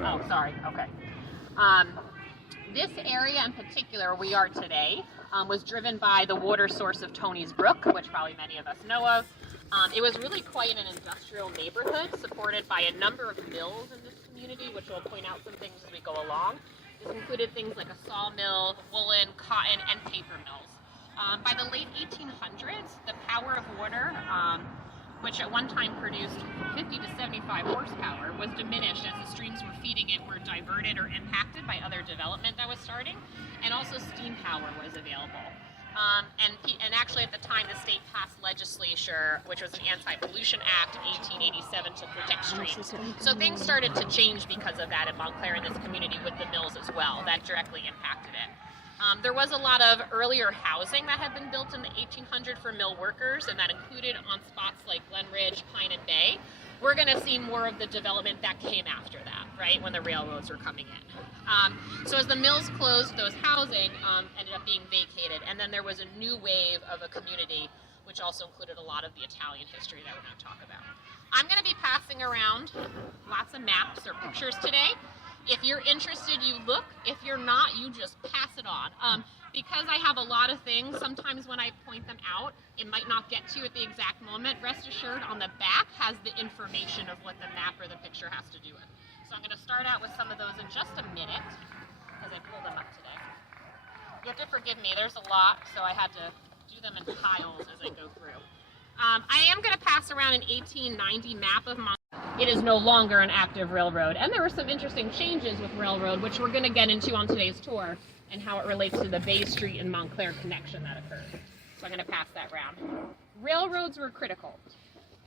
Oh, sorry. Okay. This area in particular, we are today, was driven by the water source of Tony's Brook, which probably many of us know of. It was really quite an industrial neighborhood supported by a number of mills in this community, which we'll point out some things as we go along. This included things like a sawmill, woolen, cotton, and paper mills. By the late 1800s, the power of water, which at one time produced 50 to 75 horsepower, was diminished as the streams were feeding it were diverted or impacted by other development that was starting, and also steam power was available. And actually at the time the state passed legislature, which was an Anti-Pollution Act in 1887 to protect streams. So things started to change because of that in Montclair in this community with the mills as well. That directly impacted it. There was a lot of earlier housing that had been built in the 1800s for mill workers, and that included on spots like Glen Ridge, Pine and Bay. We're going to see more of the development that came after that, right, when the railroads were coming in. So as the mills closed, those housing ended up being vacated, and then there was a new wave of a community, which also included a lot of the Italian history that we're going to talk about. I'm going to be passing around lots of maps or pictures today. If you're interested, you look. If you're not, you just pass it on. Because I have a lot of things, sometimes when I point them out, it might not get to you at the exact moment. Rest assured, on the back has the information of what the map or the picture has to do with. So I'm going to start out with some of those in just a minute, as I pull them up today. You have to forgive me, there's a lot, so I had to do them in piles as I go through. I am going to pass around an 1890 map of Montclair. It is no longer an active railroad, and there were some interesting changes with railroad, which we're going to get into on today's tour, and how it relates to the Bay Street and Montclair connection that occurred. So I'm going to pass that round. Railroads were critical.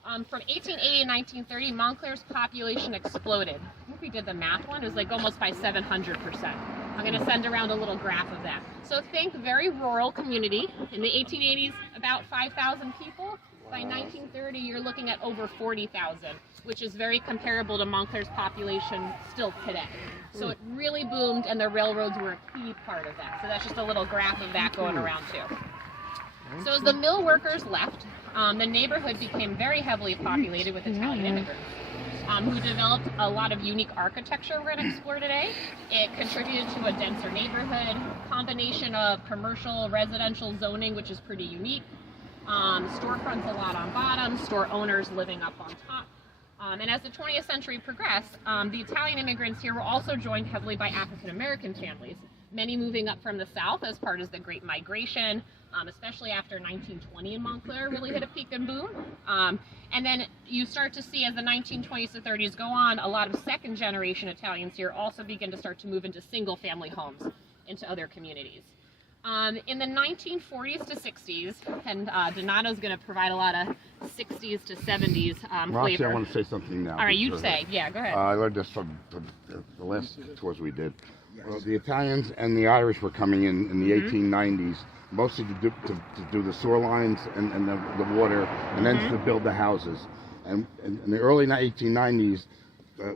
From 1880 to 1930, Montclair's population exploded. I think we did the math one. It was like almost by 700%. I'm going to send around a little graph of that. So think very rural community. In the 1880s, about 5,000 people. By 1930, you're looking at over 40,000, which is very comparable to Montclair's population still today. So it really boomed, and the railroads were a key part of that. So that's just a little graph of that going around too. So as the mill workers left, the neighborhood became very heavily populated with Italian immigrants, who developed a lot of unique architecture we're going to explore today. It contributed to a denser neighborhood, combination of commercial, residential zoning, which is pretty unique, storefronts a lot on bottom, store owners living up on top. And as the 20th century progressed, the Italian immigrants here were also joined heavily by African American families, many moving up from the South as part of the Great Migration, especially after 1920 in Montclair really hit a peak and boom. And then you start to see, as the 1920s to 30s go on, a lot of second generation Italians here also begin to start to move into single family homes into other communities. In the 1940s to 60s, and Donato's going to provide a lot of 60s to 70s flavor. Actually, I want to say something now. All right, you say. Yeah, go ahead. I learned this from the last tours we did. Well, the Italians and the Irish were coming in the 1890s, mostly to do the sewer lines and the water, and then to build the houses. And in the early 1890s,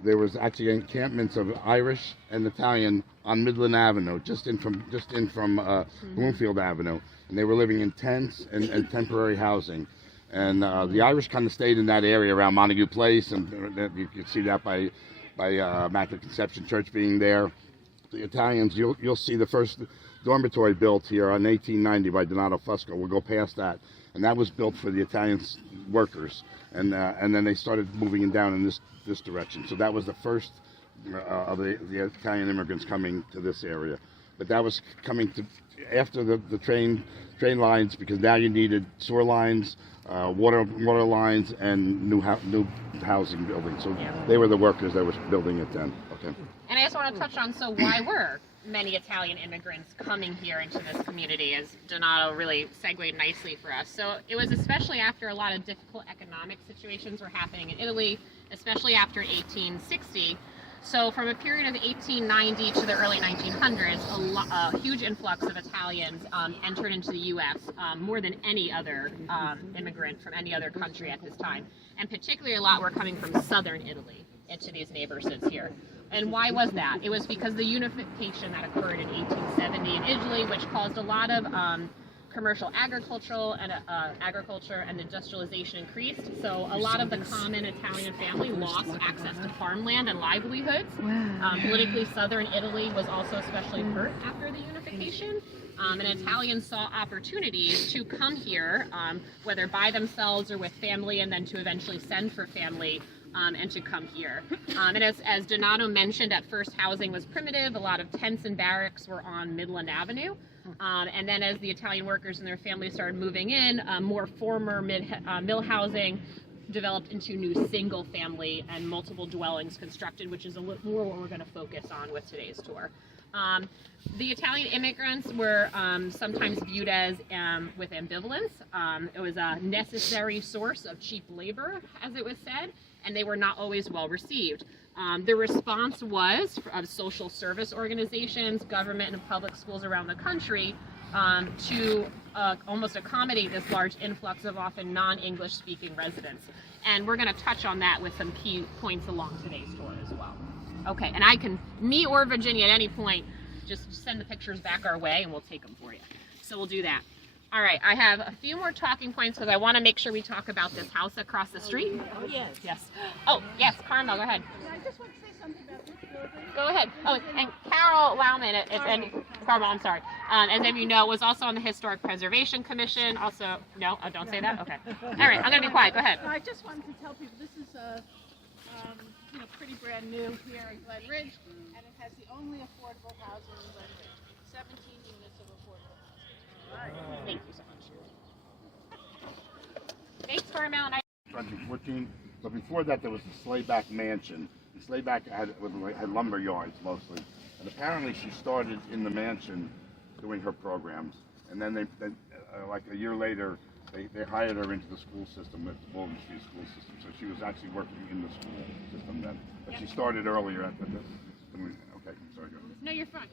there was actually encampments of Irish and Italian on Midland Avenue, just in from Bloomfield Avenue, and they were living in tents and temporary housing. And the Irish kind of stayed in that area around Montague Place, and you can see that by Immaculate Conception Church being there. The Italians, you'll see the first dormitory built here on 1890 by Donato Fusco. We'll go past that, and that was built for the Italian workers, and then they started moving down in this direction. So that was the first of the Italian immigrants coming to this area. But that was coming to after the train lines, because now you needed sewer lines, water lines, and new housing buildings. So they were the workers that were building it then. Okay. And I just want to touch on, so why were many Italian immigrants coming here into this community, as Donato really segued nicely for us. So it was especially after a lot of difficult economic situations were happening in Italy, especially after 1860. So from a period of 1890 to the early 1900s, a huge influx of Italians entered into the U.S., more than any other immigrant from any other country at this time. And particularly a lot were coming from southern Italy into these neighborhoods here. And why was that? It was because the unification that occurred in 1870 in Italy, which caused a lot of commercial agriculture and industrialization increased, so a lot of the common Italian family lost access to farmland and livelihoods. Politically, southern Italy was also especially hurt after the unification. And Italians saw opportunities to come here, whether by themselves or with family, and then to eventually send for family and to come here. And as Donato mentioned, at first housing was primitive. A lot of tents and barracks were on Midland Avenue. And then as the Italian workers and their families started moving in, more former mill housing developed into new single family and multiple dwellings constructed, which is a little more what we're going to focus on with today's tour. The Italian immigrants were sometimes viewed as with ambivalence. It was a necessary source of cheap labor, as it was said, and they were not always well received. The response was of social service organizations, government, and public schools around the country to almost accommodate this large influx of often non-English speaking residents. And we're going to touch on that with some key points along today's tour as well. Okay, and me or Virginia at any point, just send the pictures back our way and we'll take them for you. So we'll do that. All right, I have a few more talking points because I want to make sure we talk about this house across the street. Oh, yes. Yes. Oh, yes, Carmel, go ahead. I just want to say something about this building. Go ahead. Oh, and Carol Lauman, Carmel, I'm sorry. As any of you know, was also on the Historic Preservation Commission. Also, no, don't say that? Okay. All right, I'm going to be quiet. Go ahead. I just wanted to tell people this is pretty brand new here in Glen Ridge, and it has the only affordable housing in Glen Ridge. 17 units of affordable housing. Thank you so much. Thanks, Carmel. And 2014, but before that there was the Slayback Mansion. The Slayback had lumber yards mostly, and apparently she started in the mansion doing her programs, and then like a year later, they hired her into the school system, at the Baldwin Street school system. So she was actually working in the school system then. But she started earlier at the okay, sorry, go ahead. No, you're fine.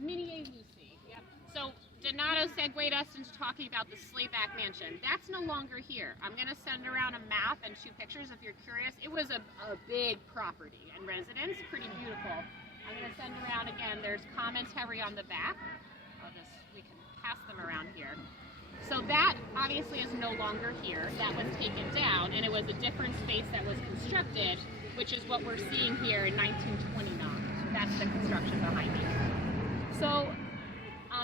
Mini A Lucy. Yep. So Donato segued us into talking about the Slayback Mansion. That's no longer here. I'm going to send around a map and 2 pictures if you're curious. It was a big property and residence, pretty beautiful. I'm going to send around again. There's commentary on the back. We can pass them around here. So that obviously is no longer here. That was taken down, and it was a different space that was constructed, which is what we're seeing here in 1929. That's the construction behind me. So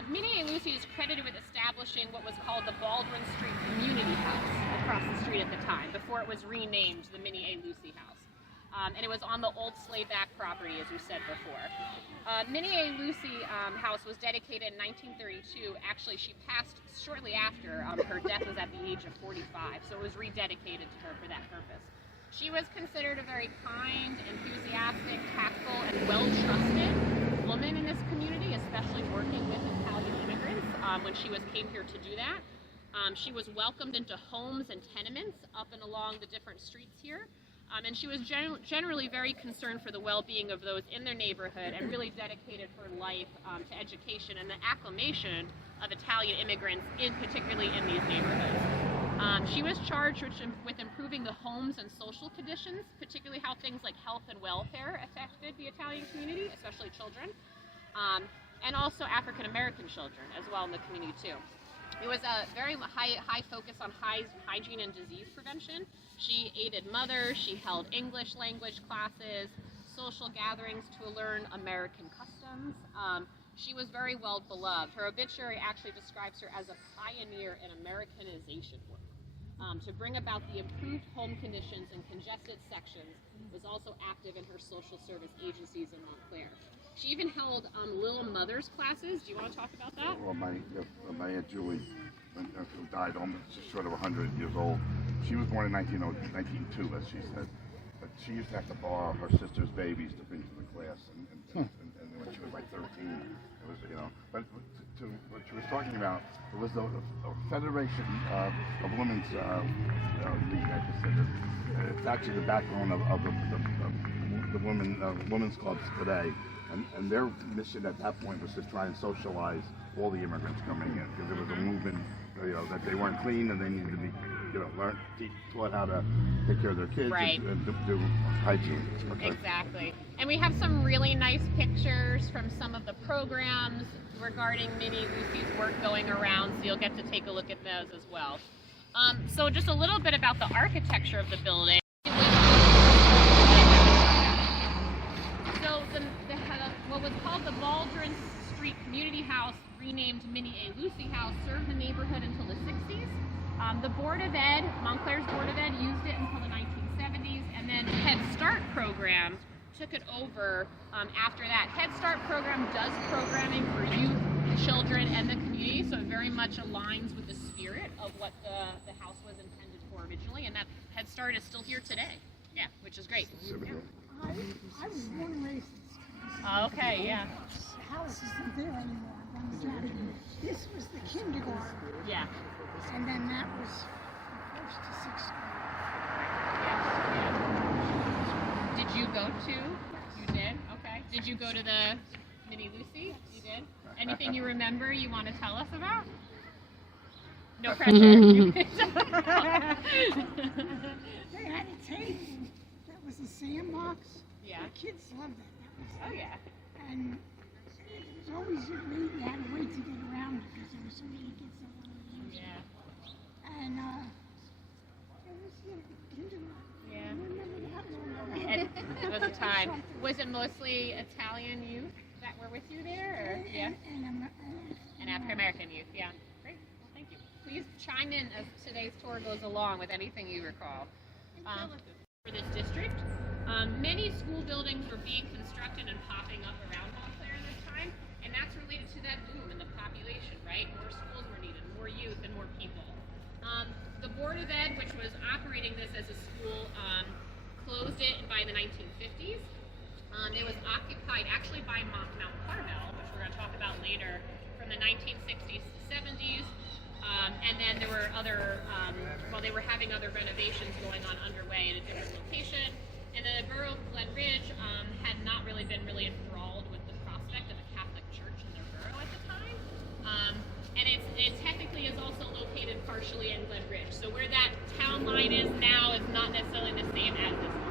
Mini A Lucy is credited with establishing what was called the Baldwin Street Community House across the street at the time, before it was renamed the Mini A Lucy House. And it was on the old Slayback property, as we said before. Mini A Lucy house was dedicated in 1932. Actually, she passed shortly after. Her death was at the age of 45, so it was rededicated to her for that purpose. She was considered a very kind, enthusiastic, tactful, and well-trusted woman in this community, especially working with Italian immigrants when she came here to do that. She was welcomed into homes and tenements up and along the different streets here. And she was generally very concerned for the well-being of those in their neighborhood and really dedicated her life to education and the acclimation of Italian immigrants, particularly in these neighborhoods. She was charged with improving the homes and social conditions, particularly how things like health and welfare affected the Italian community, especially children, and also African-American children as well in the community too. It was a very high focus on hygiene and disease prevention. She aided mothers, she held English language classes, social gatherings to learn American customs. She was very well beloved. Her obituary actually describes her as a pioneer in Americanization work. To bring about the improved home conditions in congested sections, was also active in her social service agencies in Montclair. She even held Little Mothers classes. Do you want to talk about that? Well, my Aunt Julie who died almost just short of 100 years old. She was born in 1902, as she said. But she used to have to borrow her sister's babies to bring to the class, and when she was like 13, it was, But to what she was talking about, it was the Federation of Women's League, I consider. It's actually the backbone of the women's clubs today. And their mission at that point was to try and socialize all the immigrants coming in, because there was a movement, that they weren't clean and they needed to be taught how to take care of their kids Right. and do hygiene. Okay. Exactly. And we have some really nice pictures from some of the programs regarding Minnie Lucy's work going around, so you'll get to take a look at those as well. So just a little bit about the architecture of the building. So what was called the Baldwin Street Community House, renamed Minnie A. Lucy House, served the neighborhood until the 60s. The Board of Ed, Montclair's Board of Ed, used it until the 1970s, and then Head Start program took it over after that. Head Start program does programming for youth, children, and the community, so it very much aligns with the spirit of what the house was intended for originally, and that Head Start is still here today. Yeah, which is great. Yeah. I was born and raised in this Oh, okay, yeah. The house isn't there anymore. This was the kindergarten, Yeah. and then that was from first to sixth grade. Did you go to? You did? Okay. Did you go to the Minnie Lucy? You did? Anything you remember you want to tell us about? No pressure. They had a table that was a sandbox. Yeah. The kids loved it. Oh, yeah. And it was always a wait. You had to wait to get around it because there were so many kids that wanted to use it. Yeah. And it was kindergarten. Yeah. I remember that one. It was a time. Was it mostly Italian youth that were with you there? Or? Yeah. And African American youth. Yeah. Great. Well, thank you. Please chime in as today's tour goes along with anything you recall. For this district, many school buildings were being constructed and popping up around Montclair at this time, and that's related to that boom in the population, right? More schools were needed, more youth, and more people. The Board of Ed, which was operating this as a school, closed it by the 1950s. It was occupied actually by Mount Carmel, which we're going to talk about later, from the 1960s to 70s. And then there were other, they were having other renovations going on underway in a different location. And the borough of Glen Ridge had not really been enthralled with the prospect of a Catholic church in their borough at the time. And it technically is also located partially in Glen Ridge. So where that town line is now is not necessarily the same as this one.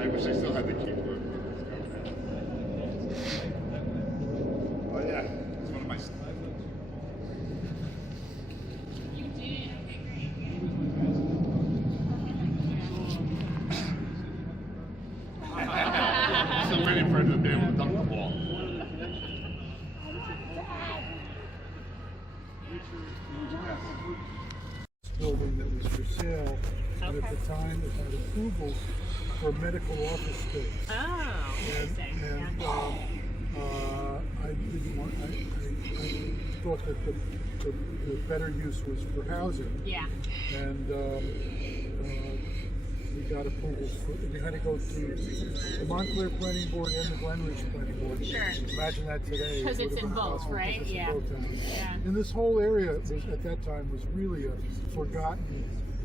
I wish I still had the key for it. Oh yeah, it's one of my. You did. Okay, great. Still waiting for it to be able to dunk the ball. Building that was for sale, and at the time it had approval for medical office space. Oh, interesting. And I didn't want. I thought that the better use was for housing. Yeah. And we got approval for. We had to go through the Montclair Planning Board and the Glen Ridge Planning Board. Sure. Imagine that today. 'Cause It it's would have in been both, possible right? because it's in Yeah. both towns. Yeah. And this whole area was, at that time, was really a forgotten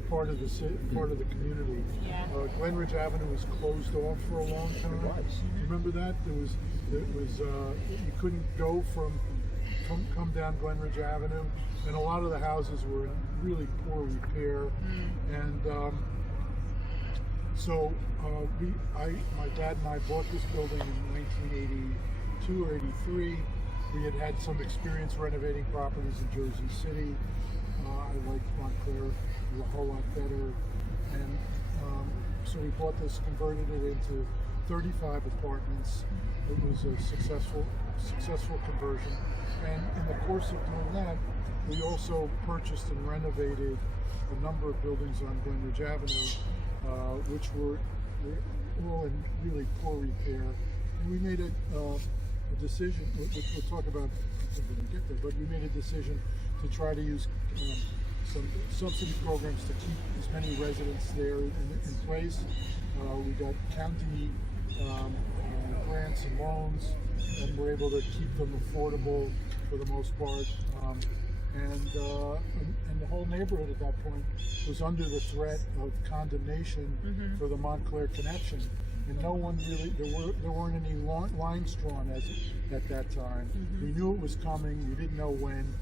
part of the city, part of the community. Yeah. Glen Ridge Avenue was closed off for a long time. Remember that? You couldn't go come down Glen Ridge Avenue, and a lot of the houses were in really poor repair. And so my dad and I bought this building in 1982 or 83. We had had some experience renovating properties in Jersey City. I liked Montclair a whole lot better, and so we bought this, converted it into 35 apartments. It was a successful conversion, and in the course of doing that, we also purchased and renovated a number of buildings on Glen Ridge Avenue, which were all in really poor repair. And we made a decision, which we'll talk about when we get there, but we made a decision to try to use some subsidy programs to keep as many residents there in place. We got county grants and loans, and we're able to keep them affordable for the most part. and the whole neighborhood at that point was under the threat of condemnation for the Montclair connection. And no one really, there weren't any lines drawn at that time. We knew it was coming, we didn't know when.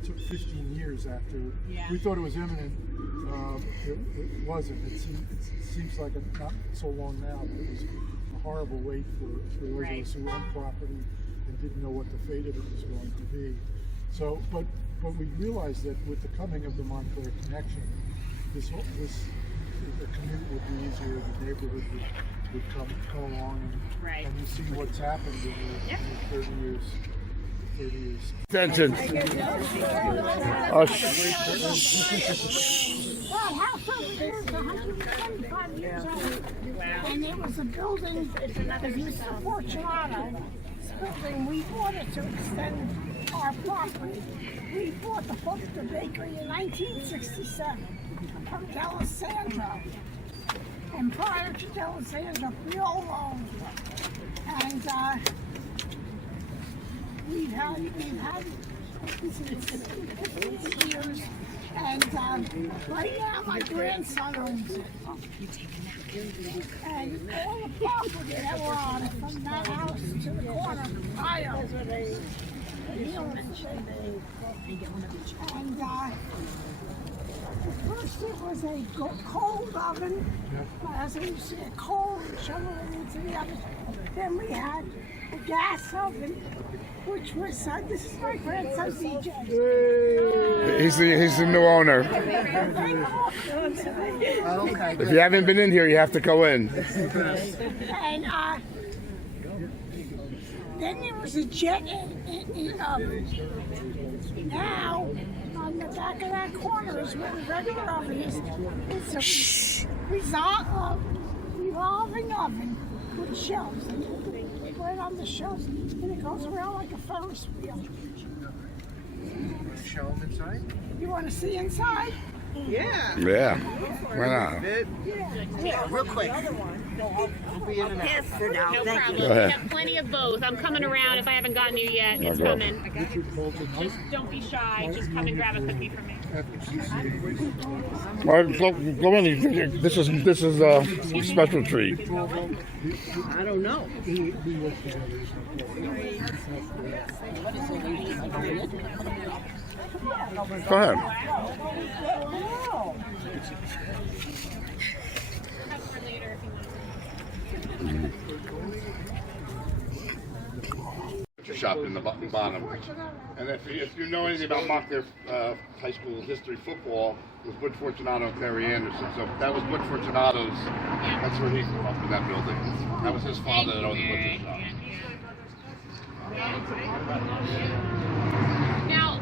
It took 15 years after. Yeah. We thought it was imminent. It wasn't. It seems like not so long now, but it was a horrible wait for those of us who owned property and didn't know what the fate of it was going to be. So, but we realized that with the coming of the Montclair connection, the commute would be easier, the neighborhood would come along, and you see what's happened in the 30 years. Attention. Well, house over there is 125 years old. And it was a building, as Mr. Fortunato, this building, we bought it to extend our property. We bought the Foster Bakery in 1967 from D'Alessandro. And prior to D'Alessandro, we all owned it. And we've had it since 50 years, and right now my grandson owns it. And all the property that we're on it, from that house to the corner, I own it. He owns it. And first it was a cold oven, as you see, a coal shoveling into the oven. Then we had a gas oven, which was, this is my grandson DJ. He's the new owner. If you haven't been in here, you have to go in. And then there was a jet oven. Now, on the back of that corner is where the regular oven is. It's a revolving oven with shelves. And you put it on the shelves, and it goes around like a Ferris wheel. Show them inside? You want to see inside? Yeah. Yeah. Why not? Yeah, real quick. No problem. Go ahead. We have plenty of both. I'm coming around if I haven't gotten you yet. It's go. coming. Just don't be shy. Just come and grab a cookie from me. Well, go in. This is a special treat. I don't know. Go ahead. Shop in the bottom. And if you know anything about Montclair High School history football, it was Butch Fortunato and Terry Anderson. So that was Butch Fortunato's. That's where he grew up, in that building. That was his father that owned the butcher shop. Now,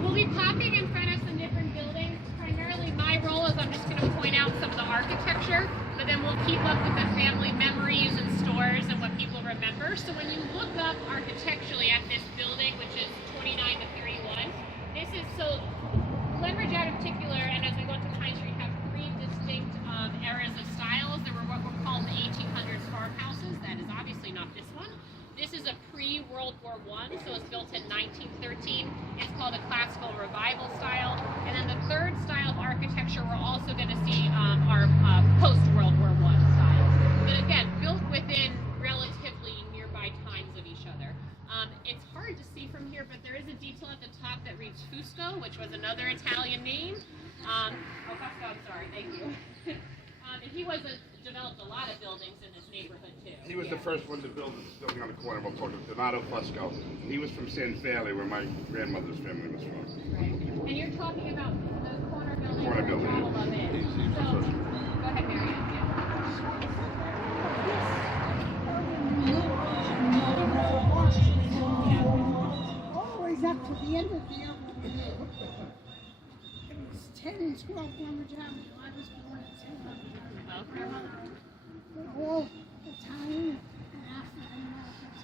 we'll be popping in front of some different buildings. Primarily my role is I'm just going to point out some of the architecture, but then we'll keep up with the family memories and stores and what people remember. So when you look up architecturally at this building, which is 29 to 31, this is so Glenridge out in particular, and as we go to Pine Street, have three distinct eras of styles. There were what were called the 1800s farmhouses. That is obviously not this one. This is a pre-World War I, so it's built in 1913. It's called a classical revival style. And then the third style of architecture we're also going to see are post-World War I styles. But again, built within relatively nearby times of each other. It's hard to see from here, but there is a detail at the top that reads Fusco, which was another Italian name. Fusco, I'm sorry, thank you. And he developed a lot of buildings in this neighborhood too. He was the first one to build this building on the corner. We'll talk about Donato Fusco. He was from San Fele, where my grandmother's family was from. Right. And you're talking about the corner building. Corner building. The model of it. So, go ahead, Mary Ann. Always up to the end of the oven. It was 10 and 12 Glenridge Avenue. I was born at 10. Okay. They're all Italian and African Americans.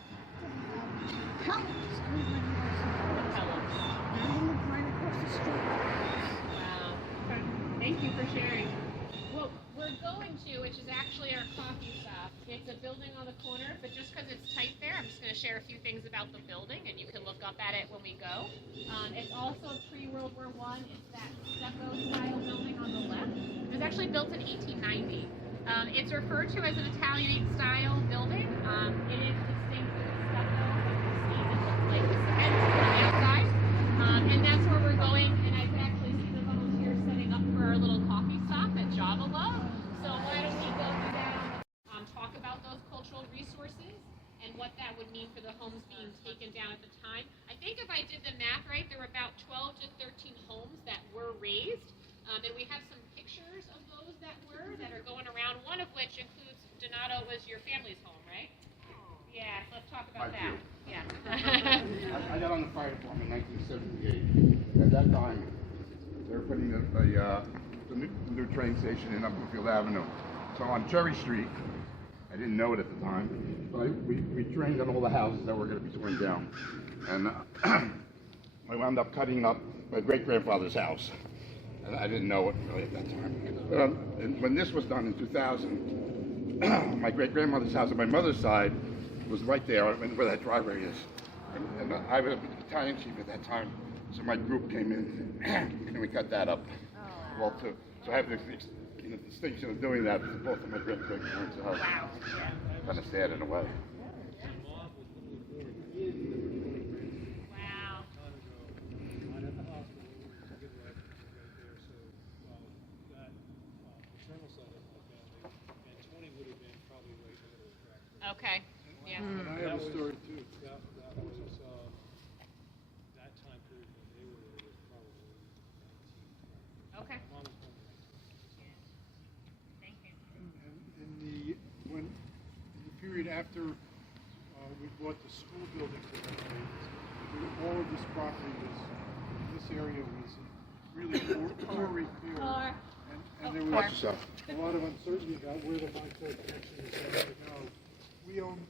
Helms, everybody knows. Helms. They live right across the street. Wow. Okay. Thank you for sharing. Well, we're we're going to, which is actually our coffee shop, it's a building on the corner, but just because it's tight there, I'm just going to share a few things about the building, and you can look up at it when we go. It's also pre-World War I. It's that stucco-style building on the left. It was actually built in 1890. It's referred to as an Italianate-style building. It is distinct with the stucco that you see that looks like the cement on the outside. And that's where we're going, and I can actually see the volunteers setting up for our little coffee stop at Java Love. So why don't we go through that and talk about those cultural resources and what that would mean for the homes being taken down at the time. I think if I did the math right, there were about 12 to 13 homes that were razed. And we have some pictures of those that are going around, one of which includes, Donato, was your family's home, right? Yeah, let's talk about that. Yeah. I got on the fire department in 1978. At that time, they were putting the new train station in Upperfield Avenue. So on Cherry Street, I didn't know it at the time, but we trained on all the houses that were going to be torn down. And I wound up cutting up my great-grandfather's house. And I didn't know it really at that time. And when this was done in 2000, my great-grandmother's house on my mother's side was right there where that driveway is. And I was an Italian chief at that time, so my group came in and we cut that up. Well, so I have the distinction of doing that with both of my great-grandparents' houses. Wow. Yeah. Kind of sad in a way. Wow. Okay. Yeah. And I have a story too. That was that time period when they were there was probably 19. Okay. Mom was home in 19. Thank you. And in the period after we bought the school building for renovated, all of this property this area was really poorly clear. And there was a lot of uncertainty about where the Montclair connection was going to go. We own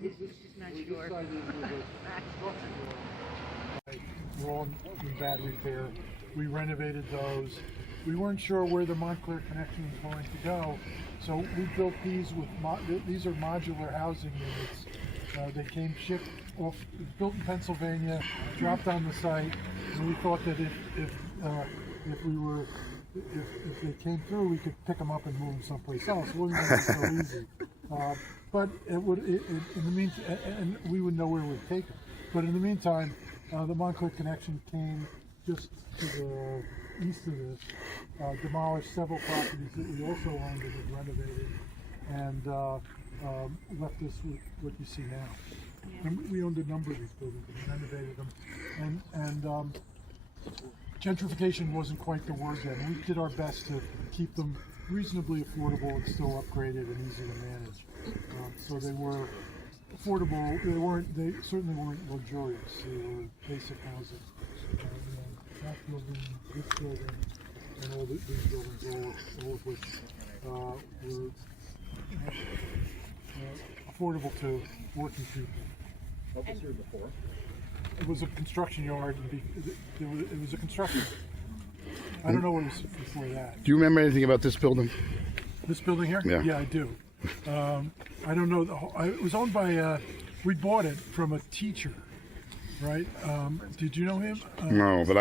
this side is where the structure was. We're all in bad repair. We renovated those. We weren't sure where the Montclair connection was going to go, so we built these with these are modular housing units. They came shipped off, built in Pennsylvania, dropped on the site, and we thought that if they came through, we could pick them up and move them someplace else. It wasn't going to be so easy. But in the meantime, and we would know where we'd take them. But in the meantime, the Montclair connection came just to the east of this, demolished several properties that we also owned and had renovated, and left us with what you see now. Yeah. And we owned a number of these buildings and renovated them. And gentrification wasn't quite the word then. We did our best to keep them reasonably affordable and still upgraded and easy to manage. So they were affordable. They certainly weren't luxurious. They were basic housing. That building, this building, and all these buildings, all of which were affordable to working people. What was here before? It was a construction yard. It was a construction. I don't know what was before that. Do you remember anything about this building? This building here? Yeah. Yeah, I do. I don't know. It was owned by. We bought it from a teacher, right? Did you know him? No, but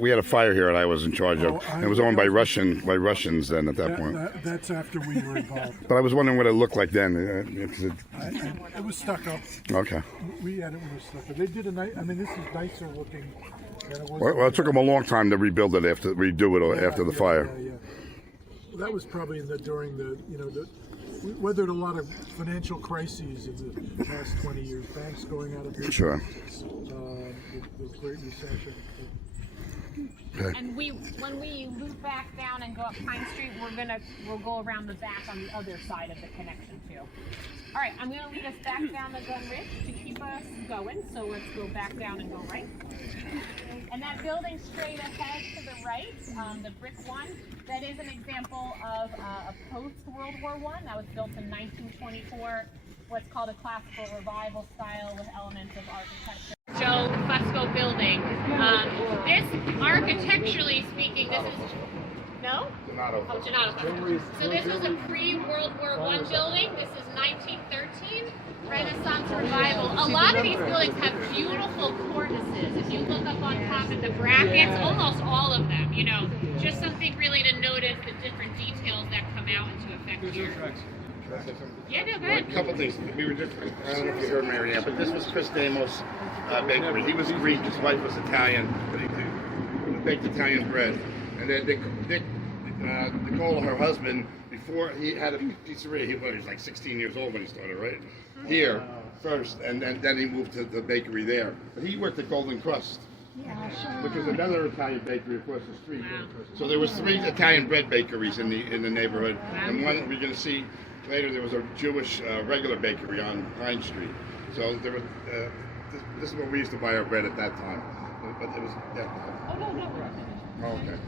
we had a fire here, and I was in charge of. It was owned by Russians then at that point. That's after we were involved. But I was wondering what it looked like then. It was stuck up. Okay. We had it when it was stuck up. They did a nice. I mean, this is nicer looking than it was. Well, it took them a long time to rebuild it after the fire. Yeah. Well, that was probably during the we weathered a lot of financial crises in the past 20 years. Banks going out of business. Sure. The Great Recession. Okay. And when we loop back down and go up Pine Street, we'll go around the back on the other side of the connection too. All right, I'm gonna lead us back down the Gun Ridge to keep us going. So let's go back down and go right. And that building straight ahead to the right, the brick one, that is an example of a post-World War I. That was built in 1924, what's called a classical revival style with elements of architecture. Joe Fusco building. This, architecturally speaking, No? Donato. Oh, Donato. So this was a pre-World War I building. This is 1913, Renaissance Revival. A lot of these buildings have beautiful cornices. If you look up on top at the brackets, almost all of them, you know, just something really to notice the different details that come out into effect here. Yeah, no, go ahead. A couple things. We were just, I don't know if you heard Mary Ann, but this was Chris Damos' bakery. He was Greek, his wife was Italian, but he baked Italian bread. And then Nicole, her husband, before he had a pizzeria, he was like 16 years old when he started, right? Here first, and then he moved to the bakery there. But he worked at Golden Crust, which was another Italian bakery across the street. Wow. So there was 3 Italian bread bakeries in the neighborhood, and one we're going to see later. There was a Jewish regular bakery on Pine Street. So there was. This is where we used to buy our bread at that time. But it was. Yeah. Oh, no. Oh, okay.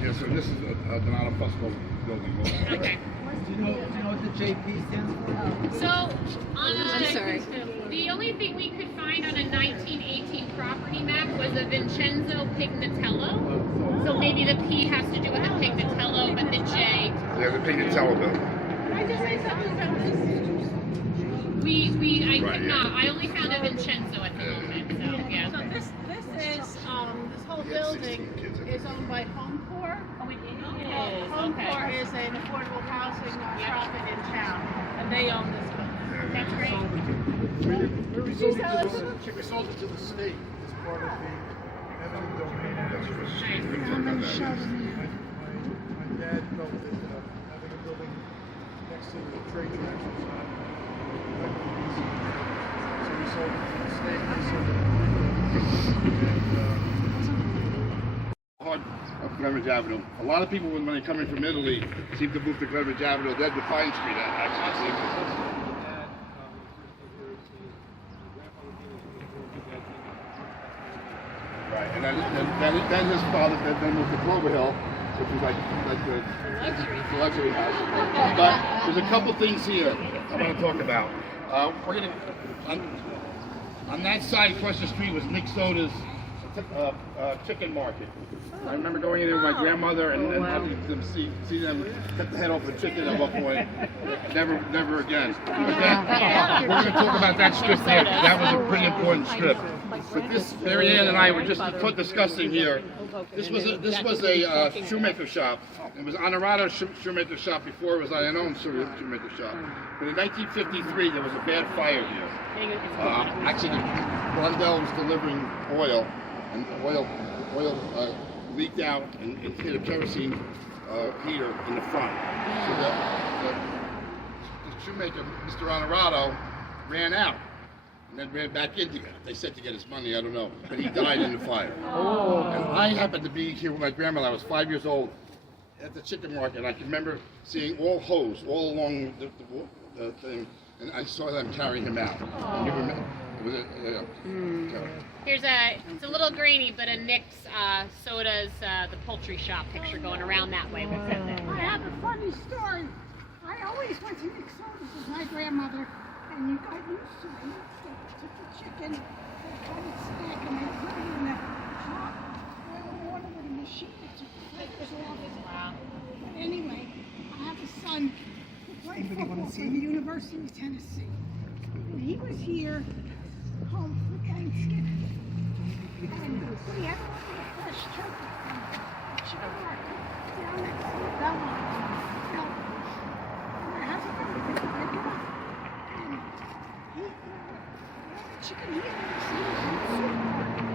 Yeah, so this is a Donato Fusco building. Okay. Do you know what the JP stands for? So, I'm sorry. The only thing we could find on a 1918 property map was a Vincenzo Pignatello. So maybe the P has to do with the Pignatello, but the J. Yeah, the Pignatello building. Can I just say something about this? I Right, could yeah. not. I only found a Vincenzo at the moment. So yeah. So this is, this whole building is owned by HomeCore. Oh, it is. HomeCore is an affordable housing nonprofit in town, and they own this building. That's great. We sold it to the state as part of the eminent domain. My dad felt that having a building next to the trade tracks was not easy. So we sold it to the state. They sold it Hard of Glenridge Avenue. A lot of people, when they come in from Italy, seem to move to Glenridge Avenue. Then to Pine Street, actually. Right, and then his father then moved to Clover Hill, which was like the luxury house. But there's a couple things here I want to talk about. We're gonna on that side across the street was Nick Soda's chicken market. I remember going in there with my grandmother and having them see them cut the head off a chicken at one point. Never again. But then, we're going to talk about that strip there. That was a pretty important strip. But this, Mary Ann and I were just discussing here. This was a shoemaker shop. It was Honorado's shoemaker shop before it was Ionone shoemaker shop. But in 1953, there was a bad fire here. Actually, Blundell was delivering oil, and oil leaked out and hit a kerosene heater in the front. So the shoemaker, Mr. Honorado, ran out and then ran back in to get it. They said to get his money, I don't know, but he died in the fire. Oh. And I happened to be here with my grandmother. I was 5 years old at the chicken market, and I can remember seeing all hose all along the thing, and I saw them carrying him out. And you remember? It was Here's it's a little grainy, but a Nick's Soda's, the poultry shop picture going around that way. What's that there? I have a funny story. I always went to Nick Soda's with my grandmother, and you got used to it. They took the chicken, they cut it snack, and they put it in the hot boiling water with a machine that took the flavors off. Wow. But anyway, I have a son who played football for the University of Tennessee. And he was here home for Thanksgiving. And we had a fresh turkey from the chicken market down at Belmont. And my husband picked it up. And he brought the chicken here and he was in the supermarket.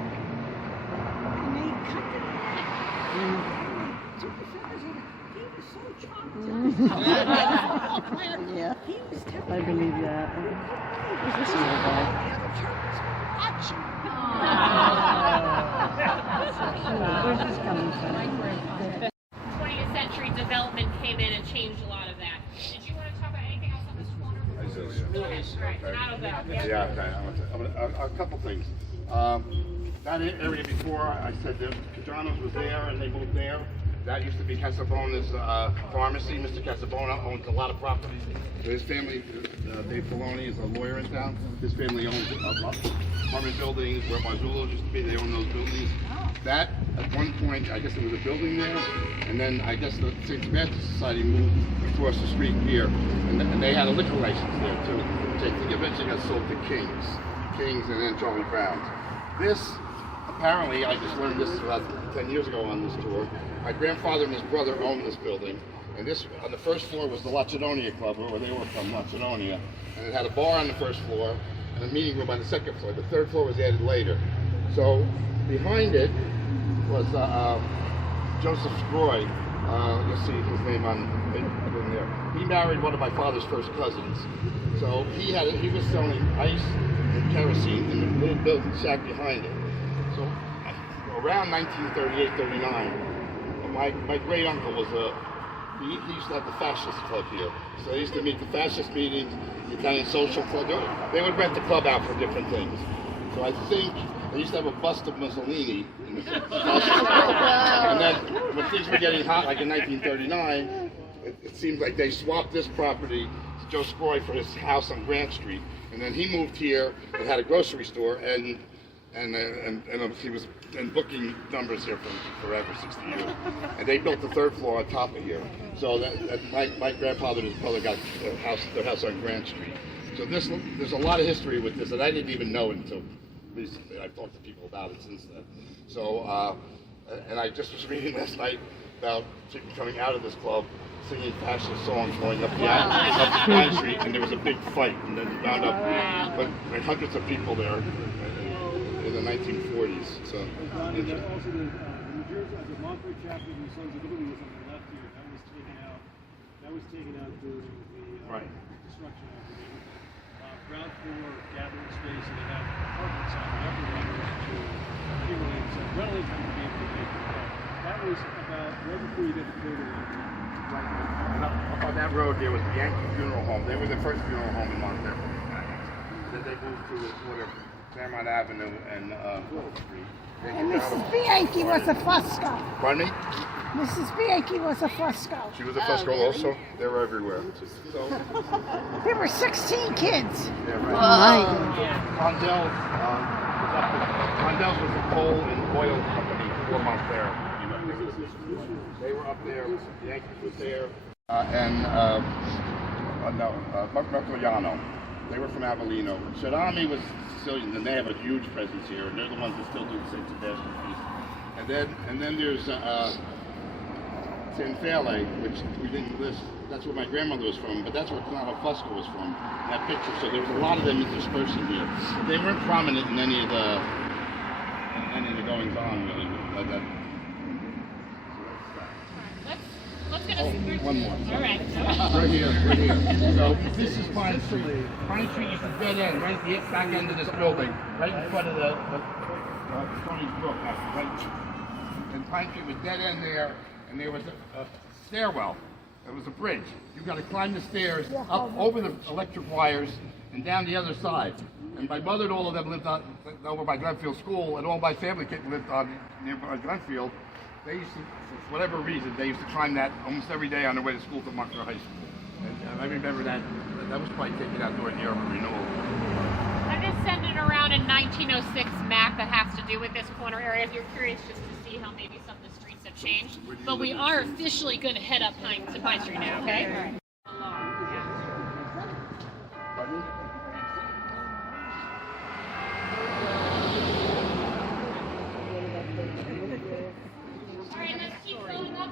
And they cut the neck. And they took the feathers and he was so traumatized. Yeah, He was telling I believe that. This is really bad. Where's this coming from? 20th century development came in and changed a lot of that. Did you want to talk about anything else on this corner? Right, Donato Bell. Yeah, a couple things. That area before, I said that Cajanos was there and they moved there. That used to be Casabona's pharmacy. Mr. Casabona owns a lot of properties. So his family, Dave Filoni, is a lawyer in town. His family owns apartment buildings where Marzullo's used to be. They own those buildings. That, at one point, I guess there was a building there, and then I guess the St. Sebastian Society moved across the street here, and they had a liquor license there too, which I think eventually got sold to King's, and then Charlie Brown's. This, apparently, I just learned this about 10 years ago on this tour. My grandfather and his brother owned this building, and this, on the first floor was the Lacedonia Club, where they were from, Lacedonia, and it had a bar on the first floor, and a meeting room on the second floor. The third floor was added later. So, behind it was Joseph Scroy. You'll see his name on there. He married one of my father's first cousins. So he was selling ice and kerosene in the little building shack behind it. So around 1938-39, my great uncle was he used to have the fascist club here. So they used to meet the fascist meetings, the Italian social club. They would rent the club out for different things. So I think they used to have a bust of Mussolini in the and then when things were getting hot, like in 1939, it seems like they swapped this property to Joe Scroy for his house on Grant Street, and then he moved here and had a grocery store, and he was booking numbers here for forever, 60 years. And they built the third floor on top of here. So my grandfather and his brother got their house on Grant Street. So there's a lot of history with this, and I didn't even know it until recently. I've talked to people about it since then. So, and I just was reading last night about people coming out of this club singing fascist songs going up Pine Street, and there was a big fight, and then wound up with hundreds of people there in the 1940s. So, also the New Jersey, the Montclair chapter of the Sons of Italy was on the left here. That was taken out during the destruction of the neighborhood. Ground floor gathering space, and they have apartments on the upper levels to accumulate rental income to be able to pay for that. That was about right before you get the building. And up on that road there was the Yankee Funeral Home. They were the first funeral home in Montclair. Then they moved to Claremont Avenue and Willow Street. And Mrs. Bianchi was a Fusco. Pardon me? Mrs. Bianchi was a Fusco. She was a Fusco also? They were everywhere. So, There were 16 kids. yeah, right. Condell's was a coal and oil company for Montclair. They were up there, the Yankees was there, Marcogliano. They were from Avellino. Cerami was Sicilian, and they have a huge presence here, and they're the ones that still do the St. Sebastian feast. And then there's San Fele, which we didn't list. That's where my grandmother was from, but that's where Donato Fusco was from, that picture. So there was a lot of them interspersed in here. They weren't prominent in any of the goings on, really. Let's get One more. All right. Right here. So this is Pine Street. Pine Street is the dead end, right at the back end of this building, right in front of the Tony's Brook, right? And Pine Street was dead end there, and there was a stairwell. There was a bridge. You got to climb the stairs up over the electric wires and down the other side. And my mother and all of them lived over by Glenfield School, and all my family lived near Glenfield. They used to, for whatever reason, they used to climb that almost every day on their way to school to Montclair High School. And I remember that was probably taken out during the urban renewal. I just sent it around a 1906 map that has to do with this corner area. If you're curious just to see how maybe some of the streets have changed. But we are officially going to head up Pine Street now, okay? Pardon? Alright, let's keep going up.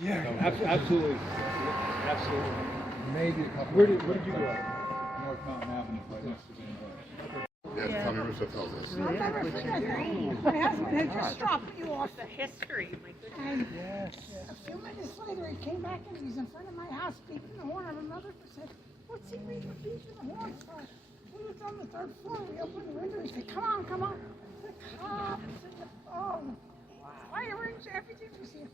Yeah, absolutely. Maybe a couple. Where did you grow up? North Mountain Avenue, right next to the Yes, Tommy Russo tells us. I'll never forget that. My husband had just dropped you off The history, my goodness. and a few minutes later he came back and he's in front of my house beeping the horn. I remember he said, "What's he beeping the horn for?" We was on the third floor. We opened the window. He said, "Come on, come on." the cops and the fire, everything was here.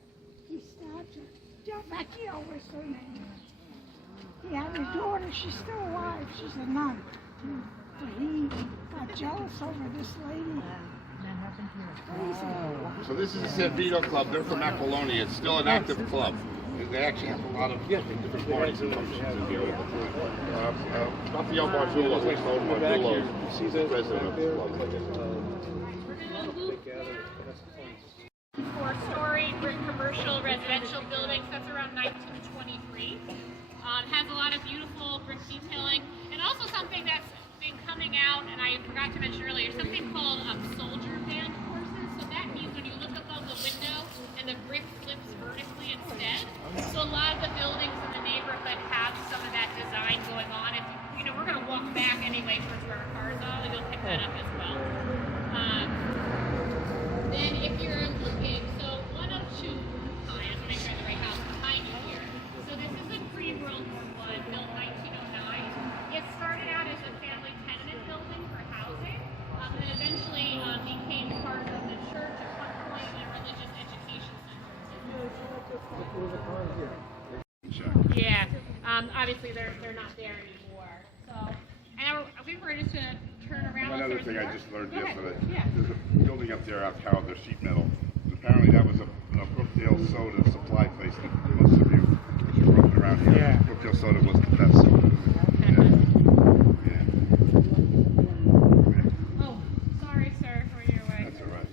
He stabbed her. Del Vecchio was her name. He had a daughter, she's still alive, she's a nun. But he got jealous over this lady. Crazy. So this is the San Vito Club. They're from Apollonia. It's still an active club. They actually have a lot of different parties and functions in here all the time. Raphael Barzulo, like Raul Barzulo, he's the president of the club. Four-story brick commercial residential buildings. That's around 1923. Has a lot of beautiful brick detailing, and also something that's been coming out, and I forgot to mention earlier, something called soldier band courses. So that means when you look above the window and the brick flips vertically instead. So a lot of the buildings in the neighborhood have some of that design going on. If you know, we're going to walk back anyway towards where our cars are, and you'll pick that up as well. Then if you're looking, so 102, I have to make sure I have the right house behind you here. So this is a pre-World War I, built 1909. It started out as a family tenement building for housing, and then eventually became part of the church at one point and a religious education center. Yeah, obviously they're not there anymore. So, and we were just going to turn around. One other thing I just learned yesterday. Yeah. There's a building up there out called the sheet metal. Apparently that was a Brookdale soda supply place that most of you, if you're roving around here, Brookdale soda was the best soda. Yeah. Oh, sorry, sir, for your way. That's all right.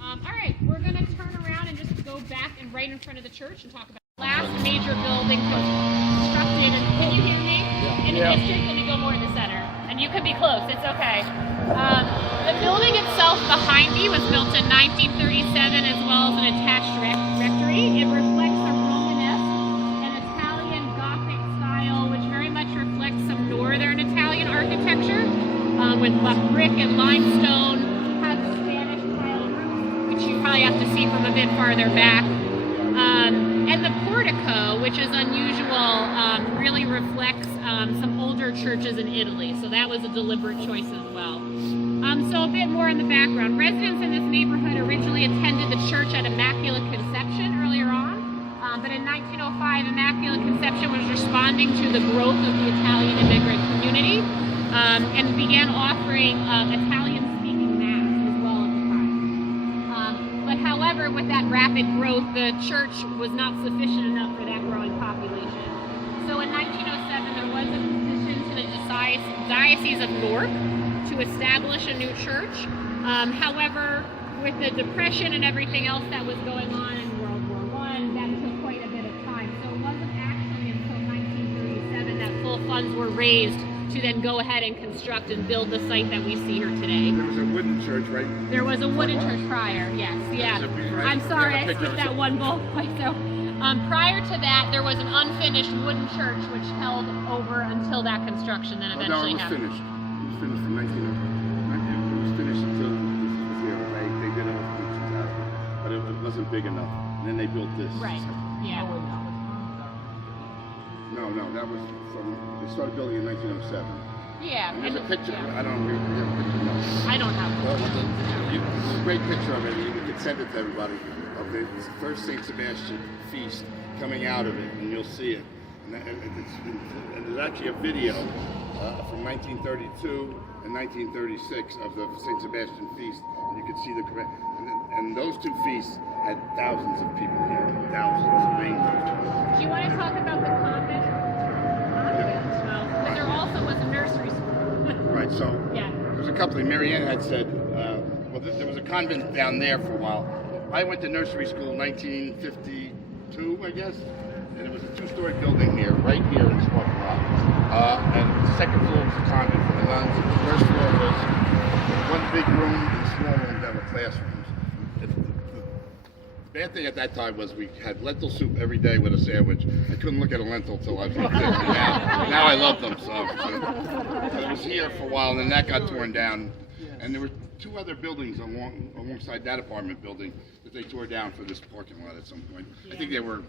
All right, we're going to turn around and just go back and right in front of the church and talk about the last major building constructed. And can you hear me? In the district, and you go more in the center. And you can be close, it's okay. The building itself behind me was built in 1937 as well as an attached rectory. It reflects a Romanesque and Italian Gothic style, which very much reflects some northern Italian architecture with brick and limestone. Has a Spanish tile roof, which you probably have to see from a bit farther back. And the portico, which is unusual, really reflects some older churches in Italy. So that was a deliberate choice as well. So a bit more in the background. Residents in this neighborhood originally attended the church at Immaculate Conception earlier on. But in 1905, Immaculate Conception was responding to the growth of the Italian immigrant community and began offering Italian-speaking mass as well at the time. But however, with that rapid growth, the church was not sufficient enough for that growing population. So in 1907, there was a petition to the Diocese of Newark to establish a new church. However, with the Depression and everything else that was going on in World War I, that took quite a bit of time. So it wasn't actually until 1937 that full funds were raised to then go ahead and construct and build the site that we see here today. There was a wooden church, right? There was a wooden church prior, yes, yeah. I'm sorry, I skipped that one bullet point. So, prior to that, there was an unfinished wooden church which held over until that construction then eventually happened. No, it was finished. It was finished from 1909. It was finished until this was here. They did it with pieces out of it, but it wasn't big enough. And then they built this. Right. Yeah. No, that was from. They started building in 1907. Yeah. And there's a picture. Yeah. I don't know. We have a picture. No. I don't have Well, one. there's a great picture of it. You can send it to everybody of the first St. Sebastian feast coming out of it, and you'll see it. And there's actually a video from 1932 and 1936 of the St. Sebastian feast, and you can see the and those two feasts had thousands of people here, thousands, main Do you want to talk about the convent? Because there also was a nursery school. Right. So yeah. There's a couple. Mary Ann had said, well, there was a convent down there for a while. I went to nursery school in 1952, I guess, and it was a two-story building here, right here in Squawk Rock. And the second floor was the convent for the nuns. And the first floor was one big room and small rooms that were classrooms. The bad thing at that time was we had lentil soup every day with a sandwich. I couldn't look at a lentil till I was like 50. Now I love them. So it was here for a while, and then that got torn down. And there were two other buildings alongside that apartment building that they tore down for this parking lot at some point. I think they were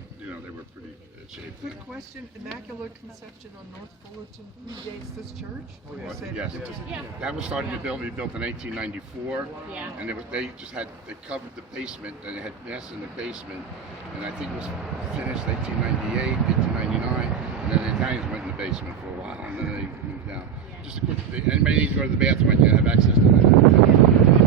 pretty shaped. Quick question, Immaculate Conception on North Fullerton predates this church? Or you said Yes, it was- that was started to be built in 1894. Yeah. And they covered the basement, and they had nests in the basement, and I think it was finished 1898, 1899, and then the Italians went in the basement for a while, and then they moved down. Just a quick thing, anybody needs to go to the bathroom, I can have access to that.